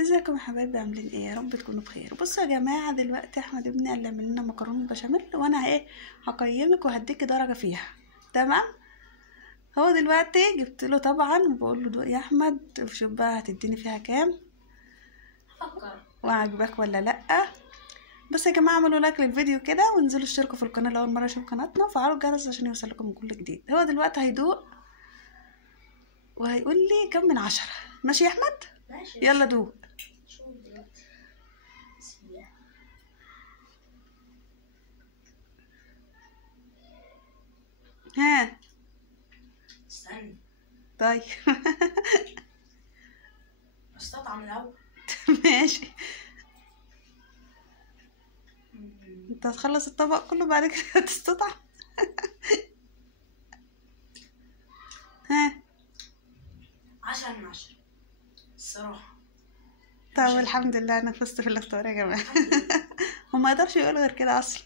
ازيكم يا حبايبي، عاملين ايه؟ يا رب تكونوا بخير. بصوا يا جماعه، دلوقتي احمد ابني قال يعمل لنا مكرونه بشاميل، وانا هقيمك وهديكي درجه فيها. تمام. هو دلوقتي جبت له طبعا وبقول له دوق يا احمد وشوف بقى هتديني فيها كام، فكر وعجبك ولا لا. بس يا جماعه، اعملوا لايك للفيديو كده وانزلوا اشتركوا في القناه لو اول مره تشوفوا قناتنا، وفعلوا الجرس عشان يوصلكم من كل جديد. هو دلوقتي هيدوق وهيقول لي كم من 10. ماشي يا احمد؟ ماشي. يلا دوق. شوف دلوقتي. بسم الله. ها. استنى طيب. استطعم الاول. ماشي. انت هتخلص الطبق كله بعد كده هتستطعم. ها. 10 من 10 الصراحة. طب الحمد لله انا فزت في الاختبار يا جماعه. وما يقدرش يقول غير كده اصلا.